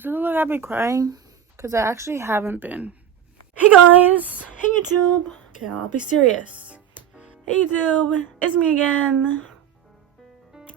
Does it look like I've been crying? Because I actually haven't been. Hey guys! Hey YouTube! Okay, I'll be serious. Hey YouTube! It's me again.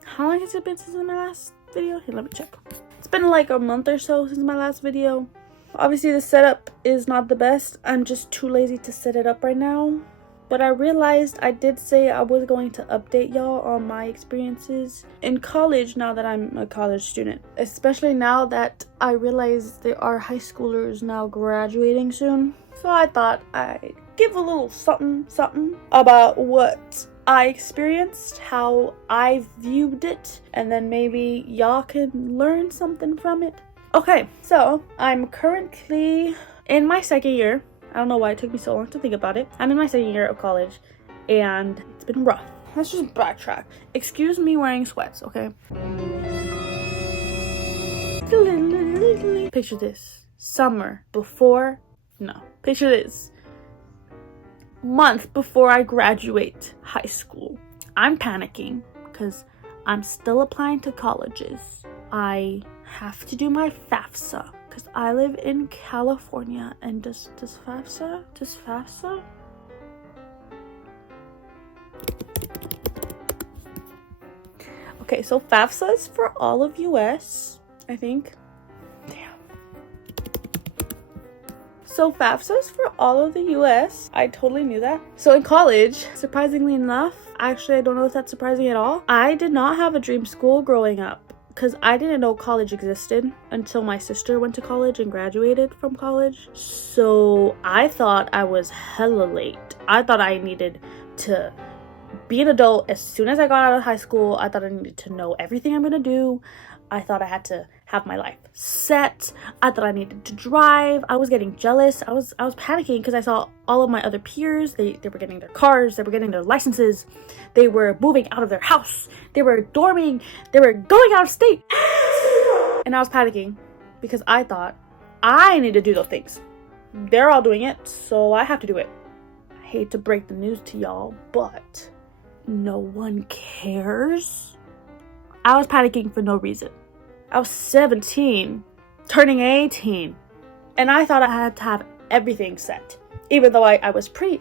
How long has it been since my last video? Here, let me check. It's been like a month or so since my last video. Obviously the setup is not the best. I'm just too lazy to set it up right now. But I realized I did say I was going to update y'all on my experiences in college now that I'm a college student. Especially now that I realize there are high schoolers now graduating soon. So I thought I'd give a little something about what I experienced, how I viewed it, and then maybe y'all can learn something from it. Okay, so I'm currently in my second year. I don't know why it took me so long to think about it. I'm in my second year of college, and it's been rough. Let's just backtrack. Excuse me wearing sweats, okay? Picture this. Summer before, no. Picture this. Month before I graduate high school. I'm panicking because I'm still applying to colleges. I have to do my FAFSA. Because I live in California, and does FAFSA? Okay, so FAFSA is for all of US, I think. Damn. So FAFSA is for all of the US. I totally knew that. So in college, surprisingly enough, actually I don't know if that's surprising at all, I did not have a dream school growing up. Because I didn't know college existed until my sister went to college and graduated from college. So I thought I was hella late. I thought I needed to be an adult as soon as I got out of high school. I thought I needed to know everything I'm going to do. I thought I had to have my life set. I thought I needed to drive. I was getting jealous. I was panicking because I saw all of my other peers. They were getting their cars. They were getting their licenses. They were moving out of their house. They were dorming. They were going out of state. And I was panicking because I thought I need to do those things. They're all doing it, so I have to do it. I hate to break the news to y'all, but no one cares. I was panicking for no reason. I was 17, turning 18, and I thought I had to have everything set. Even though I was pretty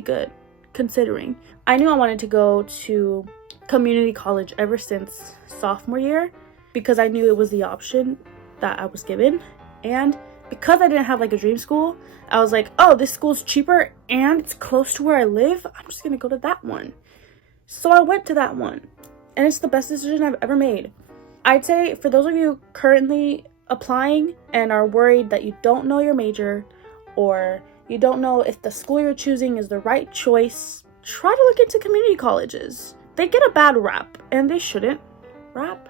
good, considering. I knew I wanted to go to community college ever since sophomore year, because I knew it was the option that I was given. And because I didn't have like a dream school, I was like, oh, this school's cheaper and it's close to where I live. I'm just gonna go to that one. So I went to that one, and it's the best decision I've ever made. I'd say for those of you currently applying and are worried that you don't know your major, or you don't know if the school you're choosing is the right choice, try to look into community colleges. They get a bad rap, and they shouldn't. Rap?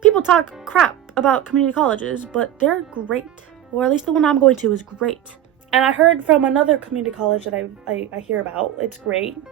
People talk crap about community colleges, but they're great. Or at least the one I'm going to is great. And I heard from another community college that I hear about. It's great,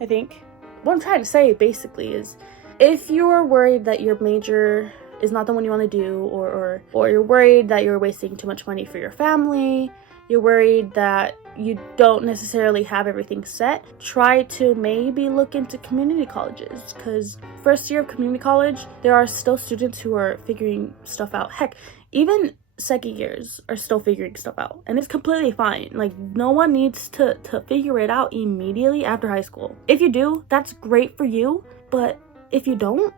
I think. What I'm trying to say basically is, if you're worried that your major is not the one you want to do, or you're worried that you're wasting too much money for your family, you're worried that you don't necessarily have everything set, try to maybe look into community colleges. Because first year of community college, there are still students who are figuring stuff out. Heck, even second years are still figuring stuff out, and it's completely fine. Like, no one needs to figure it out immediately after high school. If you do, that's great for you, but if you don't,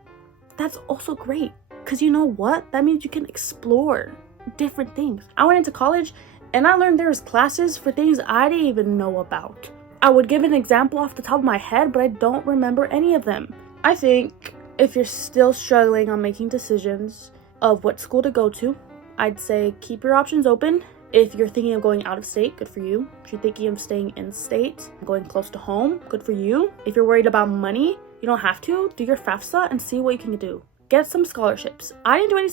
that's also great, because you know what? That means you can explore different things. I went into college and I learned there was classes for things I didn't even know about. I would give an example off the top of my head, but I don't remember any of them. I think if you're still struggling on making decisions of what school to go to, I'd say keep your options open. If you're thinking of going out of state, good for you. If you're thinking of staying in state, going close to home, good for you. If you're worried about money, you don't have to. Do your FAFSA and see what you can do. Get some scholarships. I didn't do any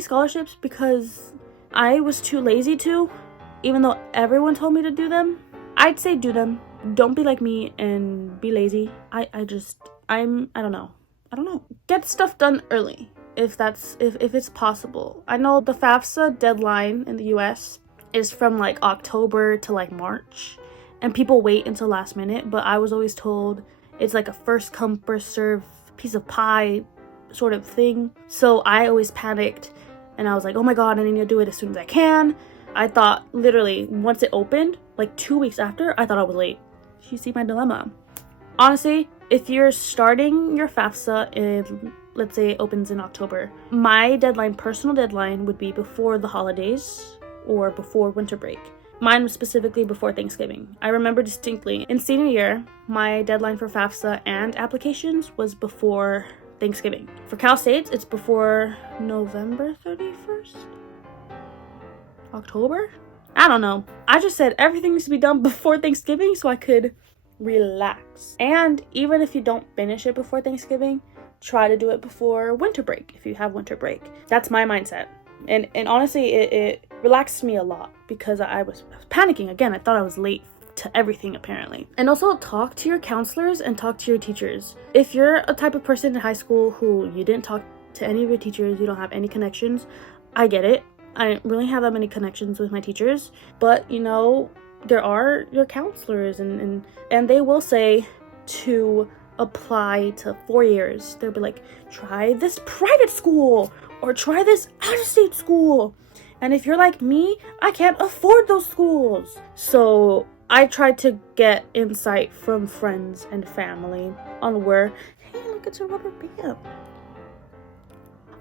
scholarships because I was too lazy to, even though everyone told me to do them. I'd say do them. Don't be like me and be lazy. I don't know. Get stuff done early if it's possible. I know the FAFSA deadline in the US is from like October to like March, and people wait until last minute, but I was always told it's like a first come first serve piece of pie sort of thing. So I always panicked and I was like, oh my god, I need to do it as soon as I can. I thought literally once it opened, like 2 weeks after, I thought I was late. You see my dilemma. Honestly, if you're starting your FAFSA in, let's say it opens in October, my personal deadline would be before the holidays or before winter break. Mine was specifically before Thanksgiving. I remember distinctly, in senior year, my deadline for FAFSA and applications was before Thanksgiving. For Cal States, it's before November 31st? October? I don't know. I just said everything needs to be done before Thanksgiving so I could relax. And even if you don't finish it before Thanksgiving, try to do it before winter break if you have winter break. That's my mindset. And honestly, it relaxed me a lot because I was panicking again. I thought I was late to everything apparently. And also talk to your counselors and talk to your teachers. If you're a type of person in high school who you didn't talk to any of your teachers, you don't have any connections, I get it. I didn't really have that many connections with my teachers, but you know, there are your counselors and they will say to apply to 4 years. They'll be like, try this private school or try this out-of-state school. And if you're like me, I can't afford those schools. So I tried to get insight from friends and family on where, hey, look, it's a rubber band.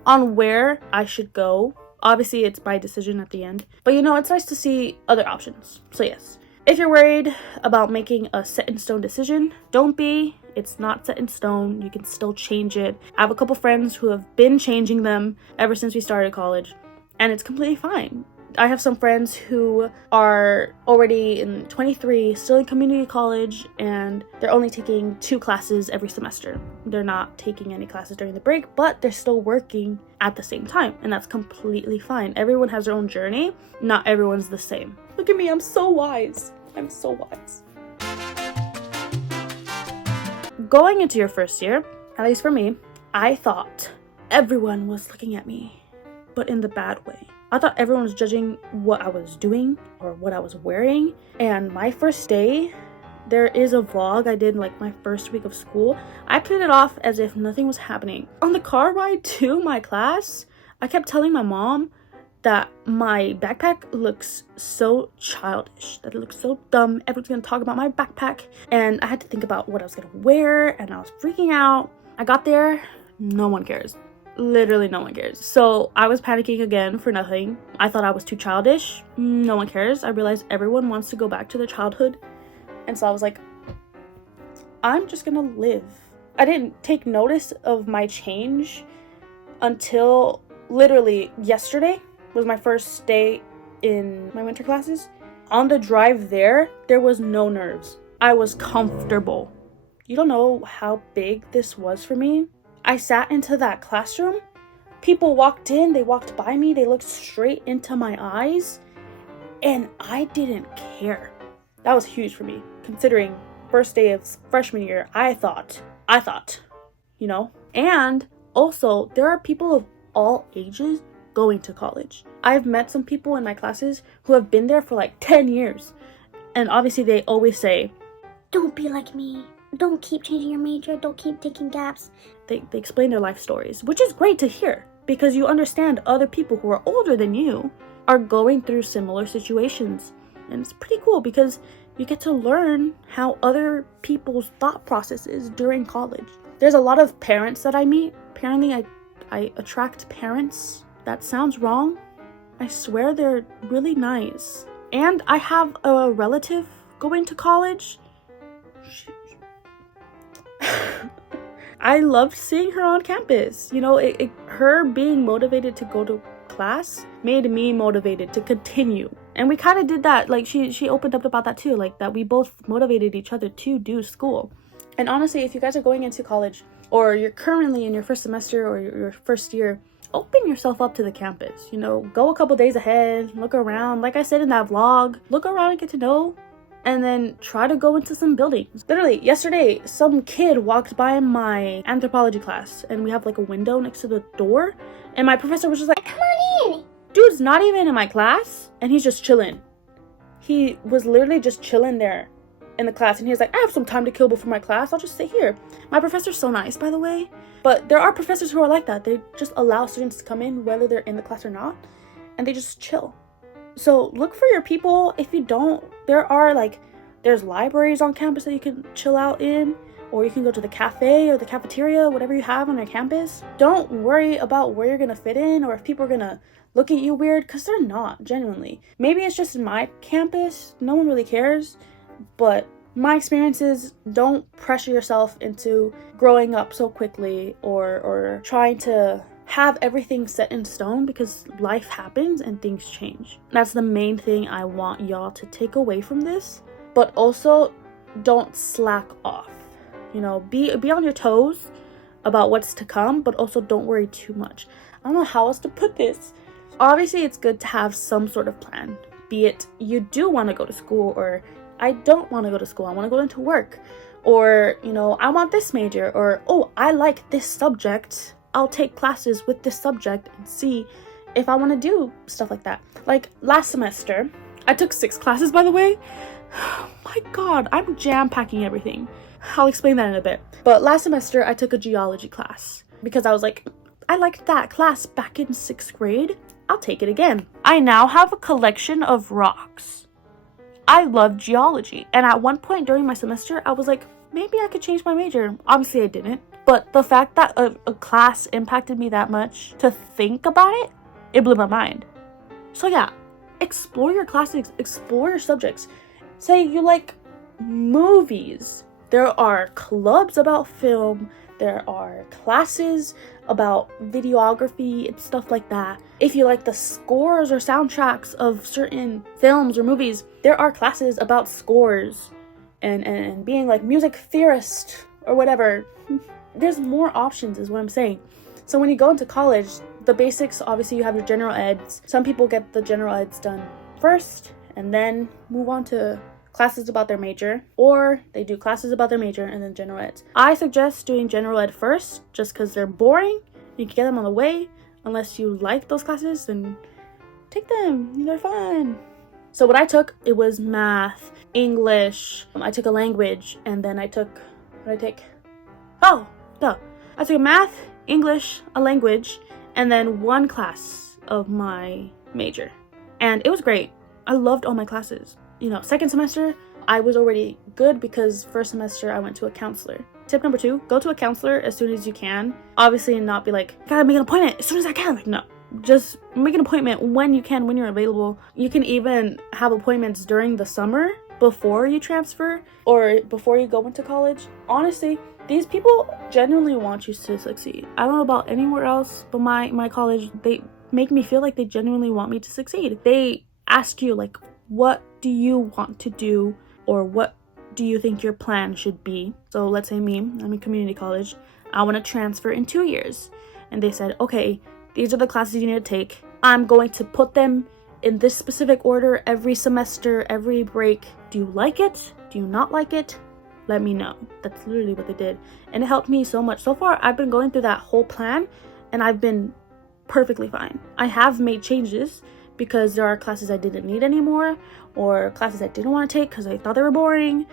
On where I should go. Obviously, it's my decision at the end. But you know, it's nice to see other options. So yes, if you're worried about making a set-in-stone decision, don't be. It's not set in stone. You can still change it. I have a couple friends who have been changing them ever since we started college, and it's completely fine. I have some friends who are already in 23, still in community college, and they're only taking 2 classes every semester. They're not taking any classes during the break, but they're still working at the same time, and that's completely fine. Everyone has their own journey. Not everyone's the same. Look at me, I'm so wise. I'm so wise. Going into your first year, at least for me, I thought everyone was looking at me, but in the bad way. I thought everyone was judging what I was doing or what I was wearing. And my first day, there is a vlog I did like my first week of school. I played it off as if nothing was happening. On the car ride to my class, I kept telling my mom that my backpack looks so childish, that it looks so dumb. Everyone's gonna talk about my backpack. And I had to think about what I was gonna wear, and I was freaking out. I got there, no one cares. Literally no one cares. So I was panicking again for nothing. I thought I was too childish. No one cares. I realized everyone wants to go back to their childhood. And so I was like, I'm just gonna live. I didn't take notice of my change until literally yesterday was my first day in my winter classes. On the drive there was no nerves. I was comfortable. You don't know how big this was for me. I sat into that classroom. People walked in, they walked by me, they looked straight into my eyes, and I didn't care. That was huge for me, considering first day of freshman year, I thought, you know? And also, there are people of all ages going to college. I've met some people in my classes who have been there for like 10 years. And obviously they always say, don't be like me. Don't keep changing your major. Don't keep taking gaps. They explain their life stories, which is great to hear because you understand other people who are older than you are going through similar situations. And it's pretty cool because you get to learn how other people's thought process is during college. There's a lot of parents that I meet. Apparently I attract parents. That sounds wrong. I swear they're really nice. And I have a relative going to college. I loved seeing her on campus. You know, her being motivated to go to class made me motivated to continue. And we kind of did that. Like she opened up about that too. Like that we both motivated each other to do school. And honestly, if you guys are going into college or you're currently in your first semester or your first year, open yourself up to the campus. You know, go a couple days ahead, look around. Like I said in that vlog, look around and get to know. And then try to go into some buildings. Literally, yesterday, some kid walked by my anthropology class, and we have like a window next to the door, and my professor was just like, come on in. Dude's not even in my class, and he's just chilling. He was literally just chilling there in the class and he's like, I have some time to kill before my class, I'll just sit here. My professor's so nice, by the way. But there are professors who are like that. They just allow students to come in whether they're in the class or not, and they just chill. So look for your people. If you don't, there's libraries on campus that you can chill out in, or you can go to the cafe or the cafeteria, whatever you have on your campus. Don't worry about where you're gonna fit in or if people are gonna look at you weird, because they're not, genuinely. Maybe it's just in my campus, no one really cares, but my experience is, don't pressure yourself into growing up so quickly or trying to have everything set in stone, because life happens and things change. That's the main thing I want y'all to take away from this. But also, don't slack off. You know, be on your toes about what's to come, but also don't worry too much. I don't know how else to put this. Obviously, it's good to have some sort of plan. Be it you do want to go to school, or I don't want to go to school, I want to go into work. Or, you know, I want this major, or, oh, I like this subject, I'll take classes with this subject and see if I want to do stuff like that. Like last semester, I took 6 classes, by the way. My god, I'm jam-packing everything. I'll explain that in a bit. But last semester, I took a geology class because I was like, I liked that class back in 6th grade. I'll take it again. I now have a collection of rocks. I love geology. And at one point during my semester, I was like, maybe I could change my major. Obviously, I didn't. But the fact that a class impacted me that much to think about it, it blew my mind. So yeah, explore your classes, explore your subjects. Say you like movies. There are clubs about film. There are classes about videography and stuff like that. If you like the scores or soundtracks of certain films or movies, there are classes about scores and being like music theorist or whatever. There's more options is what I'm saying. So when you go into college, the basics, obviously you have your general eds. Some people get the general eds done first and then move on to classes about their major, or they do classes about their major and then general eds. I suggest doing general ed first just because they're boring. You can get them on the way. Unless you like those classes, then take them. They're fun. So what I took, it was math, English. I took a language, and then I took, what did I take? I took math, English, a language, and then one class of my major. And it was great. I loved all my classes. You know, second semester, I was already good because first semester I went to a counselor. Tip number 2, go to a counselor as soon as you can. Obviously, not be like, gotta make an appointment as soon as I can. Like, no. Just make an appointment when you can, when you're available. You can even have appointments during the summer before you transfer or before you go into college. Honestly, these people genuinely want you to succeed. I don't know about anywhere else, but my college, they make me feel like they genuinely want me to succeed. They ask you, like, what do you want to do, or what do you think your plan should be? So let's say me, I'm in community college. I want to transfer in 2 years. And they said, okay, these are the classes you need to take. I'm going to put them in this specific order every semester, every break. Do you like it? Do you not like it? Let me know. That's literally what they did. And it helped me so much. So far, I've been going through that whole plan and I've been perfectly fine. I have made changes because there are classes I didn't need anymore, or classes I didn't want to take because I thought they were boring,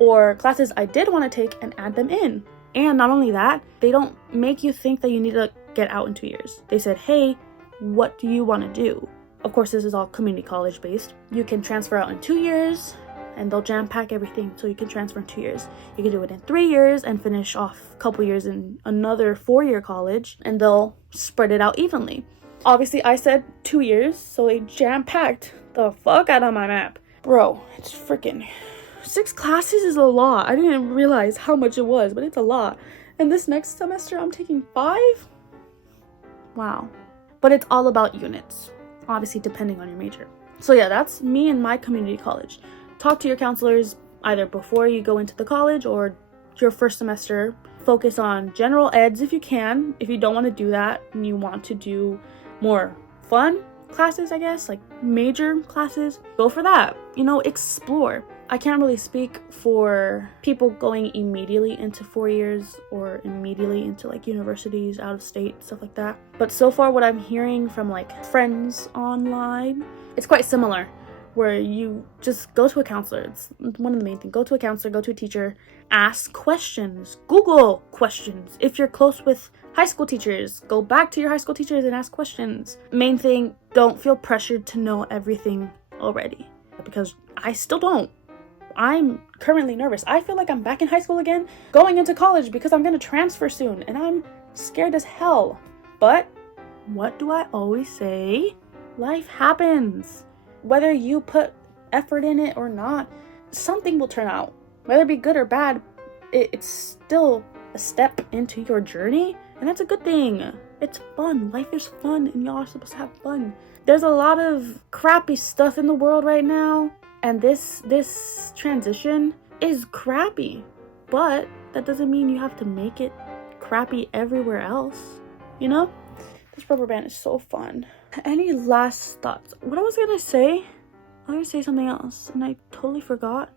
or classes I did want to take and add them in. And not only that, they don't make you think that you need to get out in 2 years. They said, hey, what do you want to do? Of course, this is all community college based. You can transfer out in 2 years and they'll jam pack everything so you can transfer in 2 years. You can do it in 3 years and finish off a couple years in another 4-year college, and they'll spread it out evenly. Obviously, I said 2 years, so they jam-packed the fuck out of my map. Bro, it's freaking 6 classes is a lot. I didn't realize how much it was, but it's a lot. And this next semester, I'm taking 5? Wow. But it's all about units, obviously depending on your major. So yeah, that's me and my community college. Talk to your counselors either before you go into the college or your first semester. Focus on general eds if you can. If you don't want to do that and you want to do more fun classes, I guess, like major classes, go for that. You know, explore. I can't really speak for people going immediately into 4 years or immediately into like universities out of state, stuff like that. But so far what I'm hearing from like friends online, it's quite similar, where you just go to a counselor. It's one of the main things. Go to a counselor, go to a teacher, ask questions, Google questions. If you're close with high school teachers, go back to your high school teachers and ask questions. Main thing, don't feel pressured to know everything already, because I still don't. I'm currently nervous. I feel like I'm back in high school again, going into college, because I'm going to transfer soon, and I'm scared as hell. But what do I always say? Life happens. Whether you put effort in it or not, something will turn out. Whether it be good or bad, it's still a step into your journey, and that's a good thing. It's fun. Life is fun, and y'all are supposed to have fun. There's a lot of crappy stuff in the world right now, and this transition is crappy, but that doesn't mean you have to make it crappy everywhere else, you know? This rubber band is so fun. Any last thoughts? What I was gonna say? I was gonna say something else, and I totally forgot.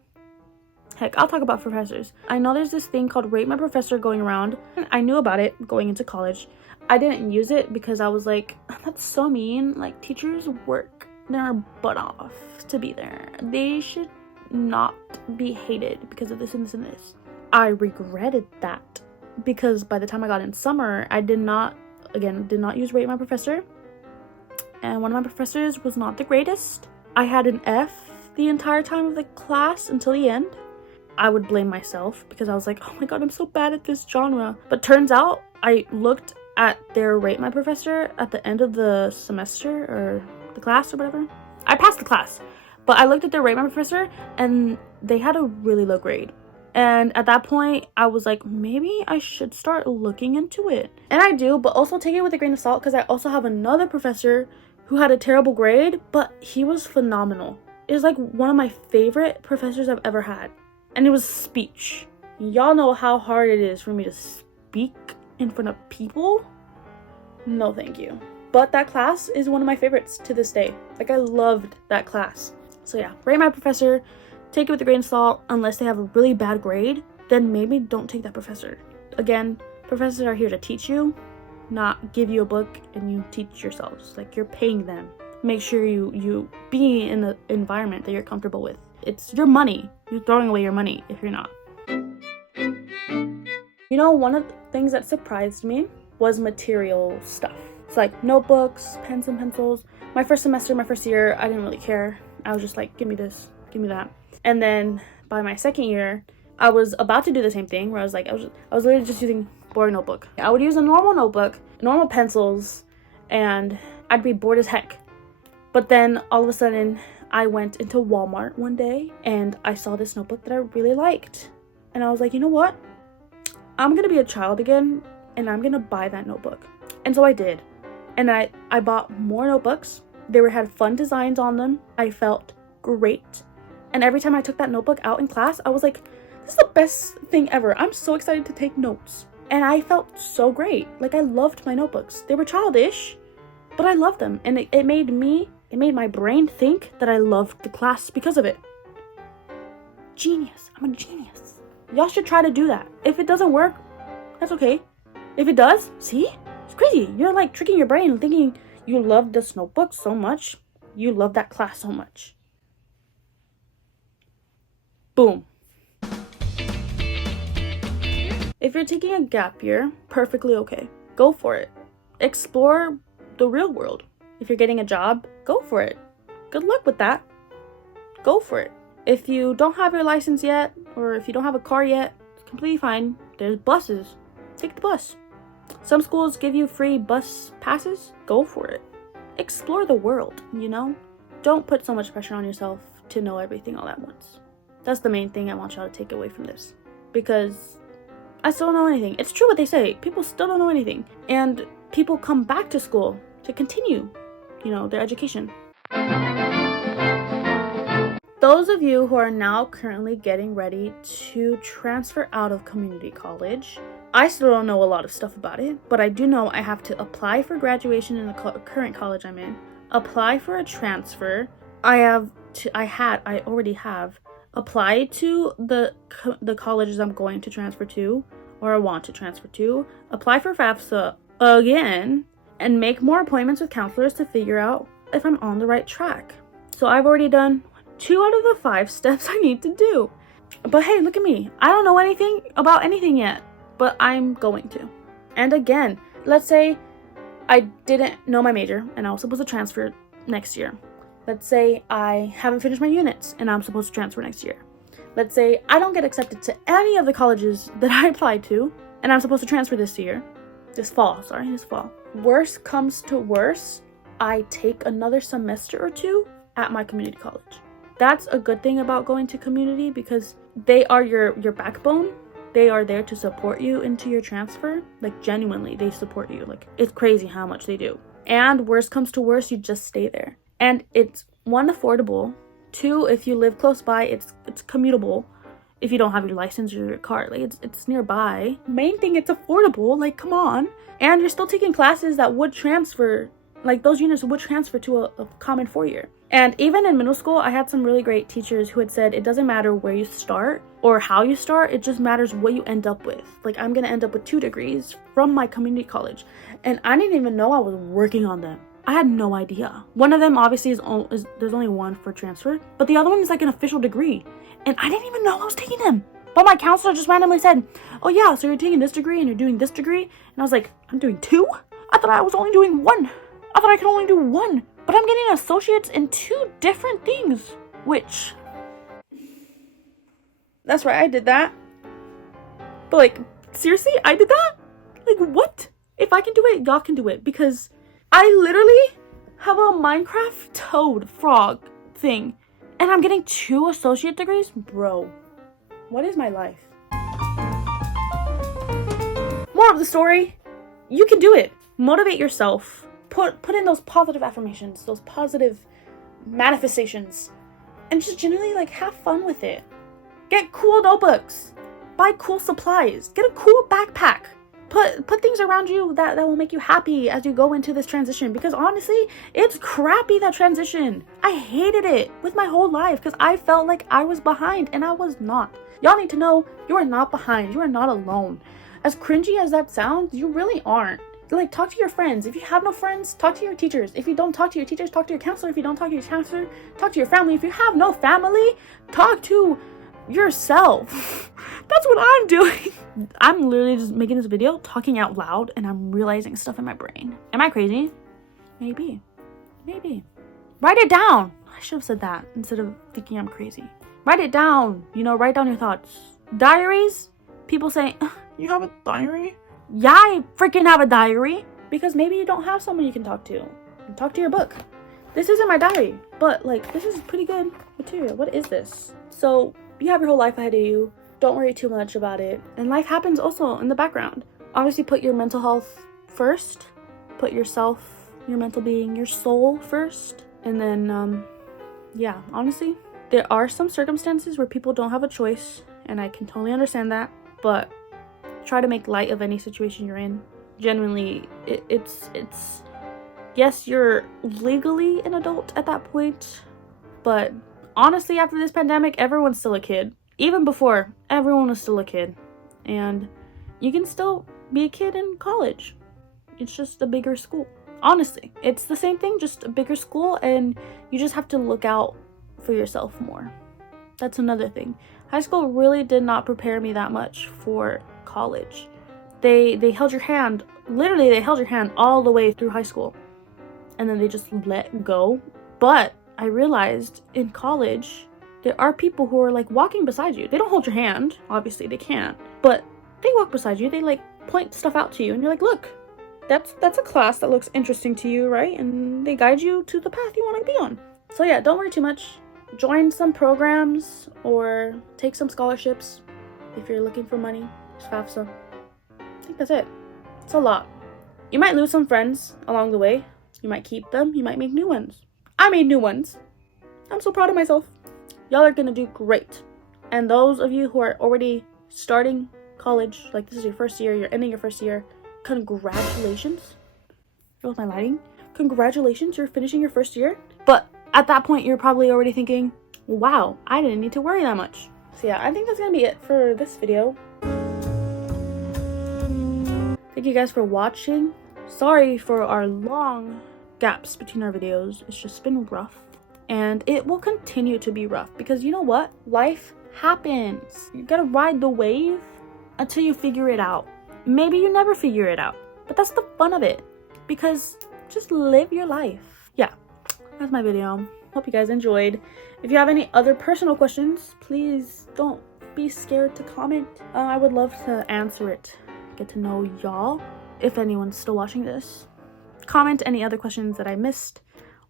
Heck, I'll talk about professors. I know there's this thing called Rate My Professor going around. I knew about it going into college. I didn't use it because I was like, that's so mean. Like, teachers work their butt off to be there. They should not be hated because of this and this and this. I regretted that because by the time I got in summer, I did not use Rate My Professor. And one of my professors was not the greatest. I had an F the entire time of the class until the end. I would blame myself because I was like, oh my god, I'm so bad at this genre. But turns out I looked at their Rate My Professor at the end of the semester or the class or whatever. I passed the class, but I looked at their Rate My Professor and they had a really low grade. And at that point, I was like, maybe I should start looking into it. And I do, but also take it with a grain of salt because I also have another professor who had a terrible grade, but he was phenomenal. It was like one of my favorite professors I've ever had. And it was speech. Y'all know how hard it is for me to speak in front of people? No, thank you. But that class is one of my favorites to this day. Like, I loved that class. So yeah, Rate My Professor. Take it with a grain of salt. Unless they have a really bad grade, then maybe don't take that professor. Again, professors are here to teach you, not give you a book and you teach yourselves. Like, you're paying them. Make sure you be in the environment that you're comfortable with. It's your money. You're throwing away your money if you're not. You know, one of the things that surprised me was material stuff. It's like notebooks, pens and pencils. My first semester, my first year, I didn't really care. I was just like, give me this, give me that. And then by my second year, I was about to do the same thing where I was literally just using boring notebook. I would use a normal notebook, normal pencils, and I'd be bored as heck. But then all of a sudden, I went into Walmart one day and I saw this notebook that I really liked. And I was like, you know what? I'm gonna be a child again and I'm gonna buy that notebook. And so I did. And I bought more notebooks. They had fun designs on them. I felt great. And every time I took that notebook out in class, I was like, this is the best thing ever. I'm so excited to take notes. And I felt so great. Like, I loved my notebooks. They were childish, but I loved them. And it made my brain think that I loved the class because of it. Genius. I'm a genius. Y'all should try to do that. If it doesn't work, that's okay. If it does, see? It's crazy. You're like tricking your brain thinking you love this notebook so much. You love that class so much. Boom. If you're taking a gap year, perfectly okay. Go for it. Explore the real world. If you're getting a job, go for it. Good luck with that. Go for it. If you don't have your license yet, or if you don't have a car yet, it's completely fine. There's buses. Take the bus. Some schools give you free bus passes. Go for it. Explore the world, you know? Don't put so much pressure on yourself to know everything all at once. That's the main thing I want y'all to take away from this. Because I still don't know anything. It's true what they say. People still don't know anything. And people come back to school to continue, their education. Those of you who are now currently getting ready to transfer out of community college, I still don't know a lot of stuff about it, but I do know I have to apply for graduation in the current college I'm in, apply for a transfer. I already have applied to the colleges I'm going to transfer to, or I want to transfer to, apply for FAFSA again, and make more appointments with counselors to figure out if I'm on the right track. So I've already done 2 out of the 5 steps I need to do. But hey, look at me. I don't know anything about anything yet, but I'm going to. And again, let's say I didn't know my major and I was supposed to transfer next year. Let's say I haven't finished my units and I'm supposed to transfer next year. Let's say I don't get accepted to any of the colleges that I applied to and I'm supposed to transfer this fall. Worst comes to worst, I take another semester or 2 at my community college. That's a good thing about going to community because they are your backbone. They are there to support you into your transfer. Like, genuinely, they support you. Like, it's crazy how much they do. And worst comes to worst, you just stay there. And it's 1, affordable. 2, if you live close by, it's commutable. If you don't have your license or your car, like it's nearby. Main thing, it's affordable. Like, come on. And you're still taking classes that would transfer. Like, those units would transfer to a common 4-year. And even in middle school, I had some really great teachers who had said it doesn't matter where you start or how you start, it just matters what you end up with. Like, I'm gonna end up with 2 degrees from my community college, and I didn't even know I was working on them. I had no idea. One of them obviously is there's only 1 for transfer, but the other one is like an official degree, and I didn't even know I was taking them. But my counselor just randomly said, "Oh yeah, so you're taking this degree and you're doing this degree," and I was like, "I'm doing 2? I thought I was only doing 1. I thought I could only do 1." But I'm getting associates in 2 different things, which, that's right, I did that. But like, seriously, I did that? Like, what? If I can do it, y'all can do it, because I literally have a Minecraft toad frog thing, and I'm getting 2 associate degrees? Bro, what is my life? More of the story, you can do it. Motivate yourself. Put in those positive affirmations, those positive manifestations, and just generally, like, have fun with it. Get cool notebooks, buy cool supplies, get a cool backpack, put things around you that will make you happy as you go into this transition, because honestly, it's crappy, that transition. I hated it with my whole life because I felt like I was behind, and I was not. Y'all need to know you are not behind. You are not alone. As cringy as that sounds, you really aren't. Like, talk to your friends. If you have no friends, talk to your teachers. If you don't talk to your teachers, talk to your counselor. If you don't talk to your counselor, talk to your family. If you have no family, talk to yourself. That's what I'm doing. I'm literally just making this video, talking out loud, and I'm realizing stuff in my brain. Am I crazy? Maybe. Write it down. I should have said that instead of thinking I'm crazy. Write it down. Write down your thoughts. Diaries? People say, "You have a diary?" Yeah, I freaking have a diary. Because maybe you don't have someone you can talk to. Talk to your book. This isn't my diary, but like, this is pretty good material. What is this? So you have your whole life ahead of you. Don't worry too much about it. And life happens also in the background. Obviously, put your mental health first. Put yourself, your mental being, your soul first. And then, yeah, honestly, there are some circumstances where people don't have a choice, and I can totally understand that, but try to make light of any situation you're in. Genuinely, it's yes, you're legally an adult at that point, but honestly, after this pandemic, everyone's still a kid. Even before, everyone was still a kid, and you can still be a kid in college. It's just a bigger school. Honestly, it's the same thing, just a bigger school, and you just have to look out for yourself more. That's another thing. High school really did not prepare me that much for college. They held your hand, literally they held your hand all the way through high school, and then they just let go. But I realized in college, there are people who are like walking beside you. They don't hold your hand, obviously they can't, but they walk beside you. They like point stuff out to you, and you're like, look, that's a class that looks interesting to you, right? And they guide you to the path you want to be on. So yeah, don't worry too much. Join some programs or take some scholarships if you're looking for money. Just FAFSA. I think that's it. It's a lot. You might lose some friends along the way. You might keep them. You might make new ones. I made new ones. I'm so proud of myself. Y'all are gonna do great. And those of you who are already starting college, like this is your first year, you're ending your first year, congratulations. With my lighting, congratulations, you're finishing your first year. But at that point, you're probably already thinking, wow, I didn't need to worry that much. So yeah, I think that's gonna be it for this video. Thank you guys for watching. Sorry for our long gaps between our videos. It's just been rough. and it will continue to be rough because you know what? Life happens. You gotta ride the wave until you figure it out. Maybe you never figure it out, but that's the fun of it because just live your life. Yeah, that's my video. Hope you guys enjoyed. If you have any other personal questions, please don't be scared to comment. I would love to answer it, get to know y'all. If anyone's still watching this, comment any other questions that I missed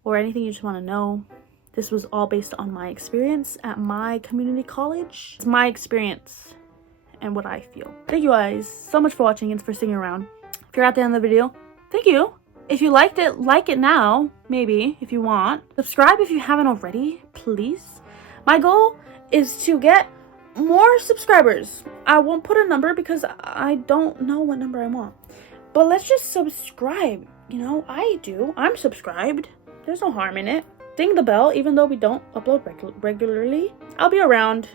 or anything you just want to know. This was all based on my experience at my community college. It's my experience and what I feel. Thank you guys so much for watching and for sticking around. If you're at the end of the video, thank you. If you liked it, like it now, maybe, if you want. Subscribe if you haven't already, please. My goal is to get more subscribers. I won't put a number because I don't know what number I want. But let's just subscribe. You know, I do. I'm subscribed. There's no harm in it. Ding the bell, even though we don't upload regularly. I'll be around,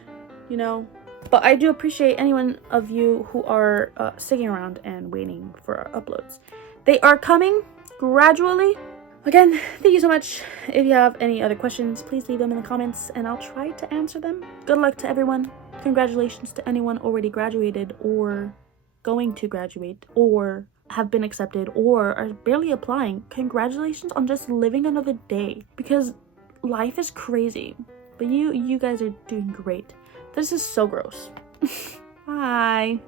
you know. But I do appreciate anyone of you who are sticking around and waiting for our uploads. They are coming gradually. Again, thank you so much. If you have any other questions, please leave them in the comments and I'll try to answer them. Good luck to everyone. Congratulations to anyone already graduated or going to graduate or have been accepted or are barely applying. Congratulations on just living another day because life is crazy. But you guys are doing great. This is so gross. Bye.